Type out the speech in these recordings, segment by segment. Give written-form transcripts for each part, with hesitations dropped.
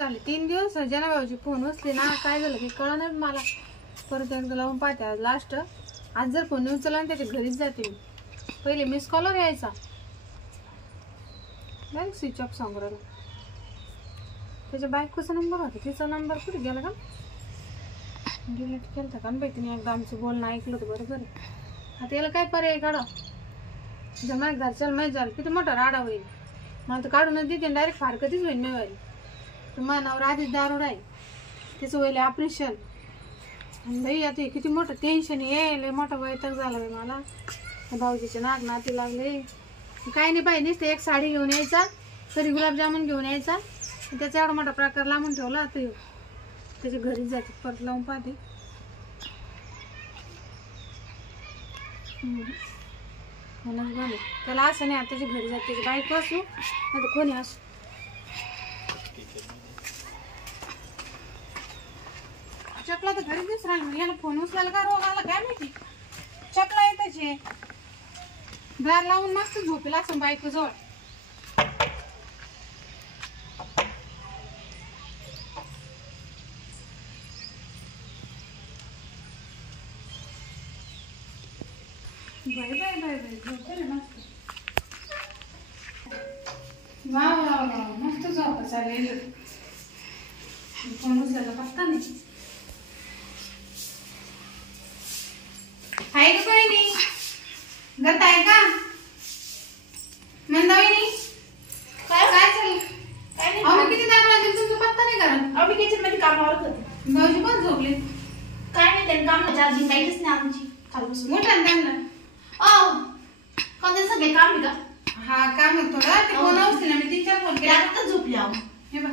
झाले 3 दिवस जना भाऊची फोन उचले ना, काय झालं की कळलं नाही मला. परत एकदा लावून पाहते आज लास्ट. आज जर फोन उचलला ना त्याच्या घरीच जाते मी. पहिले मिस कॉलर यायचा नाही स्विच ऑफ सांगू राहिला. त्याच्या बायकोचा नंबर होता, तिचा नंबर कुठे गेला का, डिलीट केला का बाई तिने. एकदा आमचं बोलणं ऐकलं होतं बरोबर. आता याला काय पर्याय काढा. जमा एकदा चल माहीत झालं किती मोठा राडा होईल. मला तर काढूनच देते डायरेक्ट फारकतीच होईल मी वाली. तुम्हाला नवरा आधीच दारूड आहे, त्याचं वहिले ऑपरेशन. आणि बाई आता किती मोठं टेन्शन आहे, लय मोठा वैताग झाला बाई मला. भाऊजीचे नाक नाती लागले. काय नाही पाहिजे नुसते एक साडी घेऊन यायचा, तरी गुलाबजामुन घेऊन यायचा. त्याचा एवढा मोठा प्रकार लावून ठेवला. आता येऊ त्याच्या घरीच जाते, परत लावून पाहते. त्याला असं नाही, त्याच्या घरी जाते. त्याची बायको असू नाही तर कोणी असू. चपला तर घरी दिसू राहिला. याला फोन उचलायला का रोग आला काय माहिती. चपला येताचे दार लावून मस्त झोपेला असं बायको जवळ. बाय बाय बाय बाय झोपेल मस्त. वा वा वा मस्त झोप चालेल. फोन उचलायला पत्ता नाही. आहे का कोणी नाही घरात, आहे का मंदावणी? काय काय चाललं? काय नाही. अहो किती दार वाजले तुमचा पत्ता नाही घरात. अहो मी किचन मध्ये कामावर होते. भाऊजी पण झोपले. काय नाही त्यांनी काम चार्जिंग काहीच नाही आमची. खाली बसून मोठा त्यांना कोणते सगळे काम आहे का? हा काम आहे थोडं. ते फोन उचले ना मी 3-4 फोन केले. त्यातच झोपली. अहो हे बा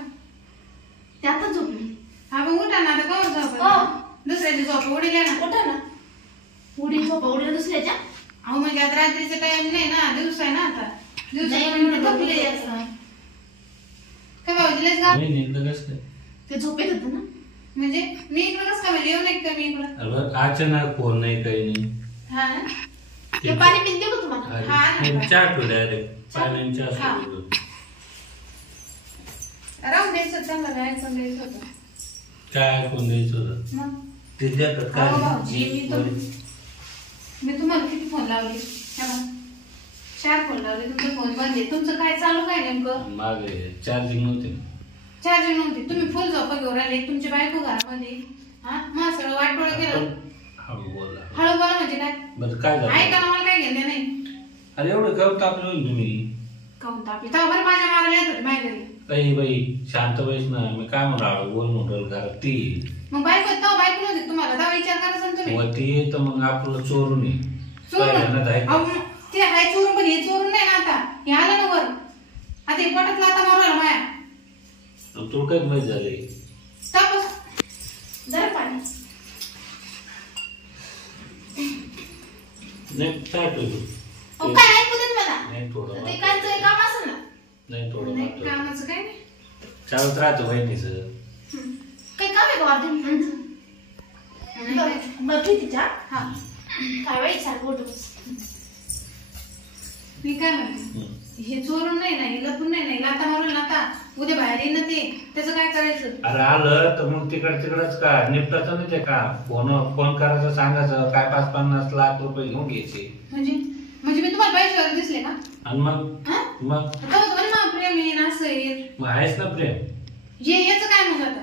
त्यातच झोपली. हा मग उठा ना आता. कवर झोप दुसऱ्याची झोप उडील्या ना. उठा ना. उडी झोपा उडीला दुसऱ्याच्या. अहो म्हणजे आता रात्रीचा टाइम नाही ना, दिवस आहे ना. आता झोपले असं काय भाऊजीलाच घाल. ते झोपेत होतं ना. म्हणजे मी इकडं कसं काय म्हणजे येऊ नाही का मी इकडं. अचानक फोन नाही काही नाही. हा ना ते पाणी पिऊन देऊ का तुम्हाला? हा चाट डायरेक्ट पाण्याच्या राहून द्यायचं चांगलं काय ऐकून द्यायचं होतं. काय ऐकून द्यायचं होतं मग ते देतात काय. भाऊजी मी तुम्हाला किती फोन लावले. 4 फोन लावले. तुमचा फोन बंद आहे. तुमचं काय चालू काय नेमकं? मागे चार्जिंग नव्हते. चार्जिंग नव्हती. तुम्ही फुल झोपा घेऊन राहिले. तुमची बायको घरामध्ये. हा मग सगळं वाटोळ केलं. हळू बोला. हळू बोला म्हणजे काय? बरं काय झालं? ऐका ना, मला काय घेणं नाही. अरे एवढं गवत तापलं होईल तुम्ही. काऊन तापली? तेव्हा बरं माझ्या मारायला येत होते माझ्या घरी. काही बाई शांत बैस ना. मी काय म्हणून हळू बोल म्हणून घरात ती मग बायको तेव्हा बायको नव्हती तुम्हाला. तेव्हा विचार करायचा ना तुम्ही. ती तर मग आपलं चोरून ये. चोरून ते हाय चोरून, पण हे चोरून नाही ना. आता हे आलं ना वर. आता हे पटतला आता मारला माया. तुला काय माहित झाले? तापस जरा पाणी नाही काय तू काय ऐकू देत मला. नाही थोडं ते काय काम असेल ना. नाही थोडं नाही कामाचं काय नाही. चालत राहतो बहिणीचं. काही काम आहे का वाटतं? बघ तिच्या हा काय वाईट सारखं होतं. मी काय म्हणते, हे चोरून नाही ना, हे लपून नाही ना. लाता मारून लाता उद्या बाहेर येईन ते. त्याचं काय करायचं? अरे आलं तर मग तिकडच का निपटायचं नाही ते का. फोन करायचं सांगायचं काय 5-50 लाख रुपये घेऊन घ्यायचे. म्हणजे मी तुम्हाला पैसे वगैरे दिसले का? आणि मग प्रेम येईन असं येईल. मग आहेच ना प्रेम. याचं काय मग आता?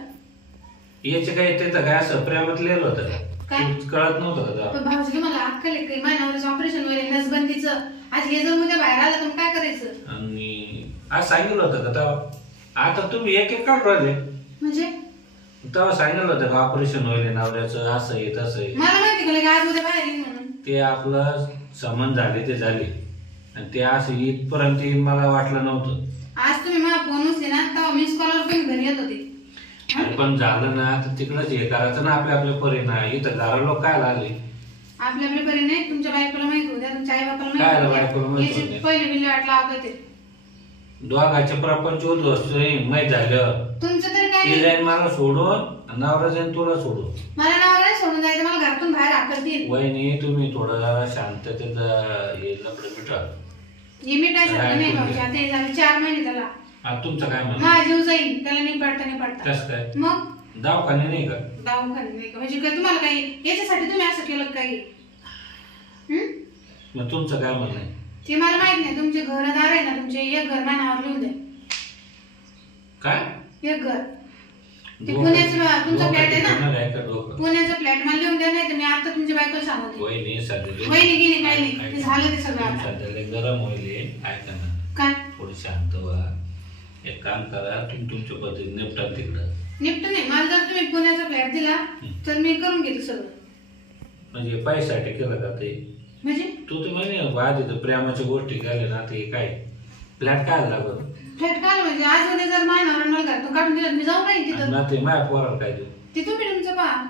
याचे काय त्याचं काय असं प्रेमात लिहिलं होतं काय? कळत नव्हतं का? पण भाऊजी मला अक्कल आहे काही. माझ्या नवऱ्याचं ऑपरेशन वगैरे नसबंदीचं. आज हे जर उद्या बाहेर आलं तर काय करायचं? आणि आज सांगितलं होतं का तेव्हा? आता तुम्ही एक काढ राहिले. म्हणजे तेव्हा सांगितलं होतं का ऑपरेशन होईल नवऱ्याचं असं आहे तसं आहे. मला माहिती का की आज उद्या बाहेर येईल म्हणून. ते आपलं समन झाले ते झाले आणि ते असं इथपर्यंत येईल मला वाटलं नव्हतं. आज तुम्ही मला फोन उचले ना तेव्हा मिस कॉलवर पण घरी येत होते. अरे पण झालं ना तर तिकडच हे करायचं ना. आपल्या परिणाम इथं घरा लोक काय आले. आपल्या परी नाही. तुमच्या बायकोला माहिती होत्या, तुमच्या आई बापाला काय माहिती बायकोला माहिती होत्या. होत्या? पहिले बिल्ले वाटला आवडत ते दोघांचे प्रपंच होत असतो माहित झालं. तुमचं तरी काय ती जाईन मला सोडून, नवरा जाईन तुला सोडून. मला नवरा सोडून जायचं. मला घरातून बाहेर हाकलतील. वहिनी तुम्ही थोडं जरा शांततेत हे लपड मिठा. हे मिठायचं नाही भाऊजी. आता हे झाले 4 महिने त्याला. आता तुमचं काय म्हणणं? माझा जीव जाईल त्याला नाही पडता कसं काय? मग दवाखाने नाही का? दवाखान्यात नाही का म्हणजे काय तुम्हाला काही याच्यासाठी तुम्ही असं केलं का काही? मग तुमचं काय म्हणणं आहे? ते मला माहित नाही. तुमचे घरदार आहे ना, तुमचे एक घर माझ्या नावावर लिहून द्या. काय एक घर ते पुण्याचं तुमचा फ्लॅट आहे ना, डोकं पुण्याचा फ्लॅट मला लिहून द्या. नाही तर मी आता तुमच्या बायकोला सांगते. वहिनी सध्या वहिनी गेली काही नाही, ते झालं ते सगळं आता. सध्या गरम होईल. ऐका ना, काय थोडी शांत व्हा. एक काम करा, तुम्ही तुमच्या पद्धतीने निपटा तिकडं. निपट नाही मला. जर तुम्ही पुण्याचा फ्लॅट दिला तर मी करून घेतो सगळं. म्हणजे पैशासाठी केलं का ते? म्हणजे तू तर म्हणे वाद येतं प्रेमाच्या गोष्टी केल्या ना, ते काय फ्लॅट काय लागत? फ्लॅट काय म्हणजे आज उद्या जर माझ्या नवरा मला घरातून काढून दिलं मी जाऊन राहील तिथं. ना ते माझ्या पोराला काय देऊ? ते तुम्ही तुमचं पहा.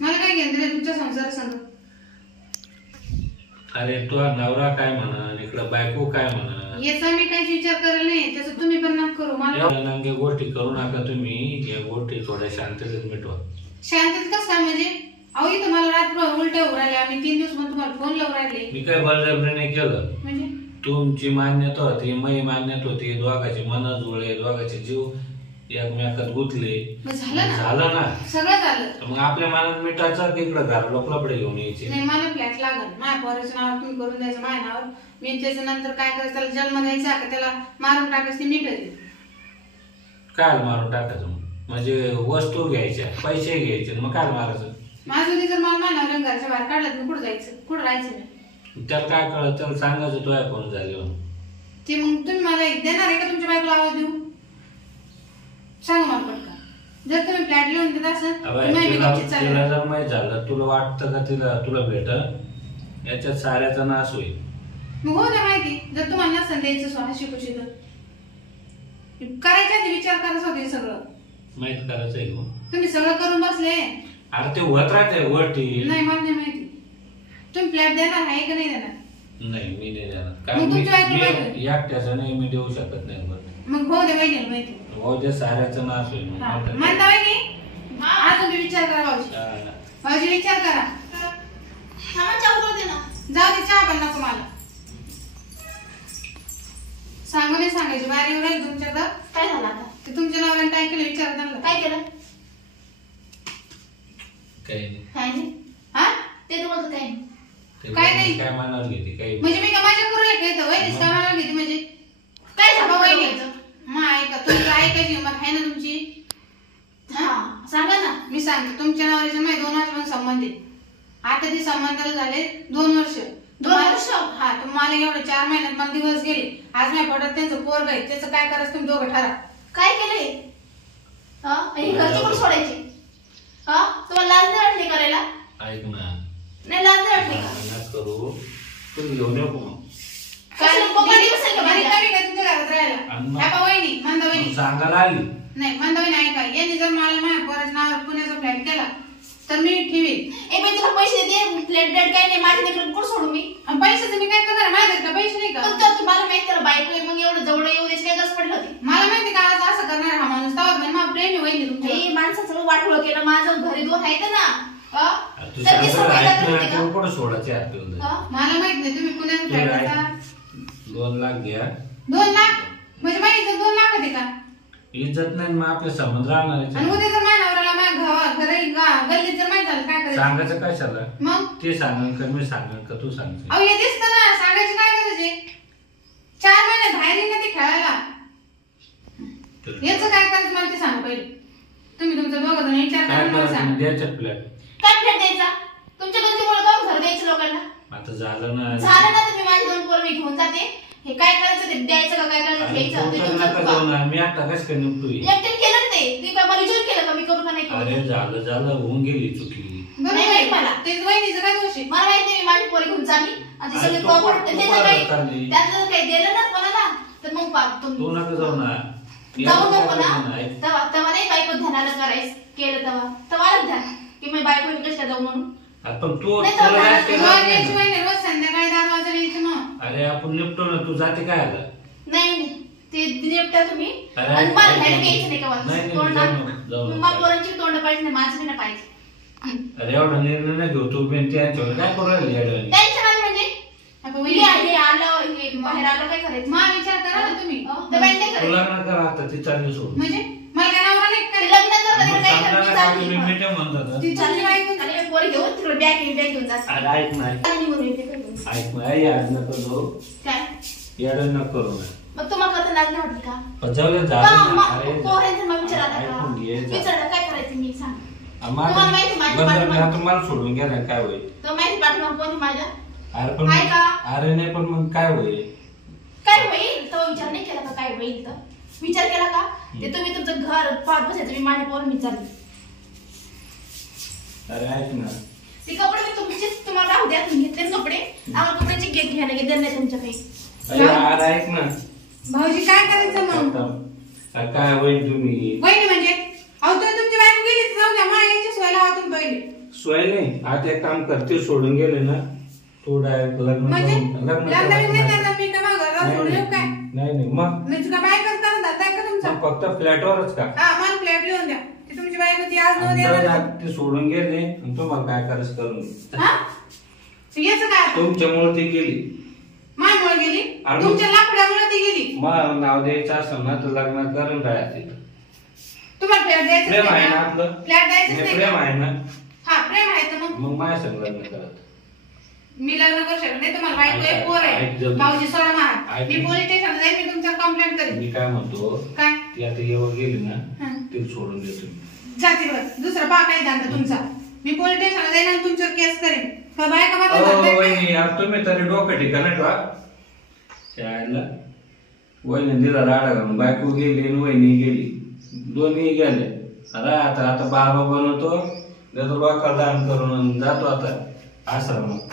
मला काय घेणं दिलं तुमच्या संसार संग. अरे तो नवरा काय म्हणा, इकडं बायको काय म्हणा, याचा मी काही विचार करायला नाही. त्याचं तुम्ही पण नका करू. मला नांगे गोष्टी करू नका तुम्ही. या गोष्टी थोड्या शांततेत मिटवा. शांतच कसं काय म्हणजे? अहो इथं मला रात्र उलट्या होऊ राहिल्या. आम्ही 3 दिवस पण तुम्हाला फोन लावून राहिले. मी काय बळजबरी नाही केलं. म्हणजे तुमची मान्यता होती, मै मान्यता होती. दोघांचे मन जुळले, दोघांचे जीव एकमेकात गुंतले. मग झालं ना, झालं ना. सगळं झालं. तर मग आपल्या मनात मिठाचं इकडं घर लोकलापडे घेऊन यायचे. नाही मला फ्लॅट लागल. माझ्या पोराच्या नावावर तुम्ही करून द्यायचं माझ्या नावावर. मी त्याच्या नंतर काय करायचं, त्याला जन्म द्यायचा का त्याला मारून टाकायचं ते नीट आहे. काय मारून टाकायचं मग? म्हणजे वस्तू घ्यायच्या, पैसे घ्यायचे, मग काय मारायचं? माझं जर मला मानवलं घरच्या बाहेर काढलं तर कुठं जायचं, कुठं राहायचं नाही. त्याला काय कळत? त्याला सांगायचं तो कोण झाले ते मग तुम्ही मला देणार आहे का तुमच्या बायकोला आवाज देऊ? सांगा मला पटकन. जर तुम्ही फ्लॅट लिहून देत असाल तिला जर माहित झालं, तुला वाटतं का तुला भेट याच्यात साऱ्याचा नाश होईल. मग हो ना माहिती. जर तुम्हाला नसेल द्यायचं स्वतः खुशी तर करायच्या आधी विचार करायचा होते. सगळं माहित करायचंय मग तुम्ही सगळं करून बसले. अरे ते होत राहते वरती. नाही मला नाही माहिती. तुम्ही फ्लॅट देणार आहे का नाही देणार? नाही मी नाही देणार. मग कारण तुमच्या बायकोला मी एकट्याचं नाही, मी देऊ शकत नाही. मग भाऊ दे माहिती माहिती. भाऊ दे साऱ्याचा नाश होईल. म्हणता वहिनी आज तुम्ही विचार करा. भाऊजी विचार करा. जाऊ दे, चहा पण नको मला. सांगू नाही सांगायचे बाहेर येऊ राहील तुमच्याकडं. काय झालं आता? ते तुमच्या नवऱ्याने काय केलं विचार त्यांना. काय केलं? काही काय नाही. हा ते तर बोलत काय नाही. काय नाही. काय मानावर घेते काही म्हणजे मी का माझ्या करू येतं वहिनीच काय मला घेते म्हणजे काय झालं वहिनी वहिनीचं? मग ऐका तुमचं ऐकायची हिंमत आहे ना तुमची? हा सांगा ना. मी सांगते तुमच्या नवऱ्याच्या माझे 2 वर्ष संबंध आहे. आता ते संबंधाला झाले 2 वर्ष. 2 वर्ष? हा तुम्हाला एवढे 4 महिन्यात मला दिवस गेले. आज माझ्या पोटात त्यांचं पोरग आहे. त्याचं काय करायचं तुम्ही दोघं ठरा. काय केलंय? हे घरचे पण सोडायचे? तुम्हाला लाज नाही वाटली करायला? ऐक ना, नाही लाज नाही वाटली का? मेहनत करू तुम्ही घेऊन येऊ मग. काय पकडली बसेल का आणि माझ्या? कमी काय तुमच्या घरात राहायला? ह्या पहा वहिनी, मंदा वहिनी. सांगायला आली नाही मंदा वहिनी ऐका. यांनी जर मला माझ्या पोराच्या नावावर पुण्याचा फ्लॅट केला तर मी ठेवीन. मी तुला पैसे देते. प्लेट ब्लेट काय नाही. माझ्या तिकडे कुठं सोडू मी? आणि पैशाचं मी काय करणार? माझ्या घरी पैसे नाही का? पण तर तुम्हाला माहिती त्याला बायको आहे, मग एवढं जवळ येऊ द्यायचं काय गरज पडलं होती? मला माहिती का आज असं करणार हा माणूस. तेव्हा म्हणे मला प्रेम आहे वहिनी तुमच्या. हे माणसाचं सगळं वाटोळं केलं. माझं घरी 2 आहेत ना. तू तर ती सवय लागत होती का? कुठं सोडायचे आपल्याला? मला माहित नाही तुम्ही पुण्याचा फ्लॅट घेता. 2 लाख घ्या. 2 लाख म्हणजे माझी 2 लाख होते का? इज्जत नाही मग आपले संबंध राहणार आणि आहे. उद्या जर माझ्या नवऱ्याला माझ्या गल्लीत जर माहित झालं काय करायचं? सांगायचं कशाला? मग ते सांगेल का मी सांगेल का तू सांगशील? अहो हे दिसतं ना. सांगायची काय गरज आहे? 4 महिने बाहेर येईन ना ते खेळायला. याचं काय करायचं मला ते सांगा पहिले. तुम्ही तुमचं दोघं जण विचार काय करा मला करायचं? सांगा. द्यायचं फ्लॅट. काय फ्लॅट द्यायचा? तुमच्या गलतीमुळे जाऊन घर द्यायचं लोकांना. आता झालं ना. झालं ना तर मी माझी 2 पोरं मी घेऊन जाते. हे काय करायचं ते द्यायचं का काय करायचं अरे घ्यायचं ते तू तर तुमचं नका बघा. जाऊ ना. मी आता कसं काय निपटोय? एकट्याने केलं ना ते. ते काय मला विचार केलं का मी करू का नाही करू? अरे झालं होऊन गेली चुकी. बरोबर नाही, आहे. मला. तेच वहिनीचं काय दोष आहे? मला माहित नाही मी माझी पोरी घेऊन चालली आणि ते अरे सगळे तू प्रॉपर पण- तू त्याचं पण काही चालली. त्यातलं काही दिलं ना कोणाला तर मग तू नका जाऊ ना. जाऊ नको काय ना. नाही. तेव्हा नाही बायको ध्यानाला करायचं केलं तेव्हा आलं ध्यान की मी बायको कशा जाऊ म्हणून. आपण तू नाही, तुला जाऊ काय ना. केलं रोज नाही. यायची वहिनी, रोज संध्याकाळी 10 वाजता यायची मग. अरे आपण निपटो ना. तू जाते काय आलं? नाही ते निपटा तुम्ही अरे, आणि मला नाही, घ्यायला नाही, घ्यायचं नाही का नाही, नाही, तोंड जाऊ नको, जाऊ नको. मला पोरांची तोंड पाहिजे नाही माझं नाही पाहिजे. अरे एवढा निर्णय नाही घेऊ. तू बिन त्यांच्यावर काय करू राहिली येड्यावानी? त्यांच्या नावाने म्हणजे आता हे वहिनी आलं हे बाहेर आलं काय करायचं? मग विचार करा ना तुम्ही. अहो, आहे. लग्न करा आता ती चालली सोड म्हणजे मला काय नवरा नाही ते काय? लग्न कर कधी काय समजा करते ना चालली. तुम्ही मीटिंग म्हणतात ती चालली बायको. आणि मी पोरी घेऊन तिकडे बॅग घेऊन जाते. अरे ऐक नाही आणि निघून येते घरून. ऐक नाही याड नको करू काय याड नको करू ना मग तुम्हाला कसं लाज नाही वाटली का? पण जाऊ दे का झालं ना. मग अरे पोरांचं मग विचार आला का? ऐकून घे जा. विचारलं काय करायचं मी सांग. आम्हाला तुम्हाला माहिती माझ्या बंद पाठीमागे- नाही, आता मला सोडून गेला काय होईल तो माहिती पाठवून कोणी माझ्या अरे पण आहे का? अरे नाही पण मग काय होईल काय होईल तो विचार नाही केला का काय होईल तर विचार केला का ते तुम्ही तुमचं घर पाहत बसायचं मी माझ्या पोरं विचारले अरे ऐक ना ते कपडे मी तुमचेच तुम्हाला राहू द्या तुम्ही घेतले ना कपडे आम्हाला कपड्याची घेत घ्यायला घेतले नाही तुमच्या काही अरे ऐक ना भाऊजी काय करायचं मग? आता काय होईल तुम्ही वहिनी म्हणजे अहो तुम्ही तुमची बायको गेली तर जाऊ द्या. मला यांची सोय लावा तुम्ही पहिले. सोय नाही आता एक काम करते सोडून गेले ना तू डायरेक्ट लग्न म्हणजे करून- लग्न करा नाही माझ्या. करणार मी का मग घरात सोडून येऊ काय? नाही मग म्हणजे का बायकोच करून धरताय का तुमचा? मग फक्त फ्लॅटवरच का हा मला फ्लॅट लिहून द्या. ते तुमची बायको ती आज आणि नव्हती जर ते सोडून गेले आणि तुम्हाला काय करायचं करून घे. हा? याचं काय? तुमच्यामुळे ती गेली माझ्यामुळे गेली आणि- तुमच्या लाकडामुळे ती गेली. मला नाव द्यायचं असं ना तर लग्न करून राहायचं तुम्हाला फ्लॅट द्यायचं प्रेम आहे ना आपलं फ्लॅट द्यायचंच हे नाही प्रेम का? आहे ना हा प्रेम आहे तर मग मग माझ्या संग लग्न करत मी लग्न करू शकत नाही. तुम्हाला बायको ऐक, एक पोर ऐक आहे जल्दी. भाऊजी सोडा महाग. ऐक. मी पोलीस स्टेशनला जाईल. मी तुमच्यावर कंप्लेंट करेन. मी काय म्हणतो काय ती आता येऊन गेली ना हं. ते सोडून देतो मी. जाते बरं दुसरा पहा काही धंदा तुमचा. मी पोलीस स्टेशनला जाईन आणि तुमच्यावर केस करेन. का बायका मला अहो, धरताय काय? वहिनी यार तुम्ही तरी डोकं ठिकाण ठेवा त्याला वहिनी दिला राडा घालून बायको गेली आणि वहिनी गेली दोन्ही गेले अरे आता बाबा बनवतो देतो डोका दान करून जातो आता आश्रमात